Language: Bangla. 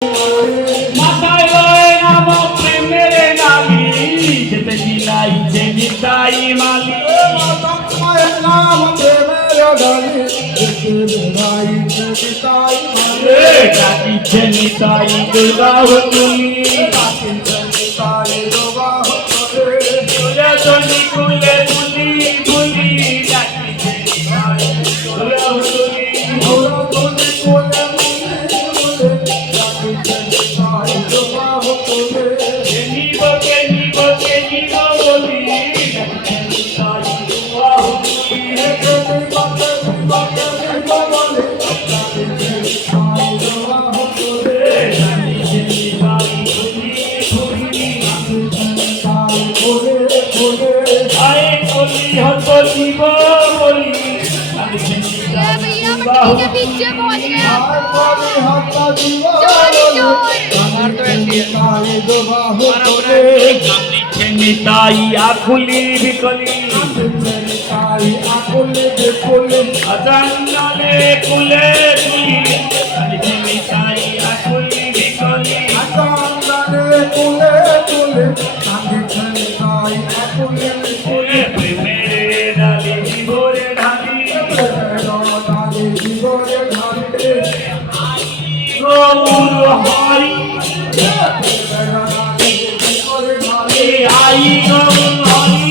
মাথায় লয় নাম প্রেমের নালি যেতে গিলাই যে নিতাই মালি মাথায় নাম প্রেমের নালি যেতে গিলাই যে নিতাই মালি ডাকিছে নিতাই দুর্গাহ তুমি ডাকিছে নিতাই দুর্গাহ তুমি তুলে তুলি কুলে তুলি তুলি ডাকিছে নিতাই দুর্গাহ তুমি তুলে তুলি কুলে के पीछे पहुंच गया निताई आकुली बिकली अजन्नले कुले तुली निताई आकुली बिकली प्रेमेरे डाली भोरे ढाली गौर हरि आई गौर हरि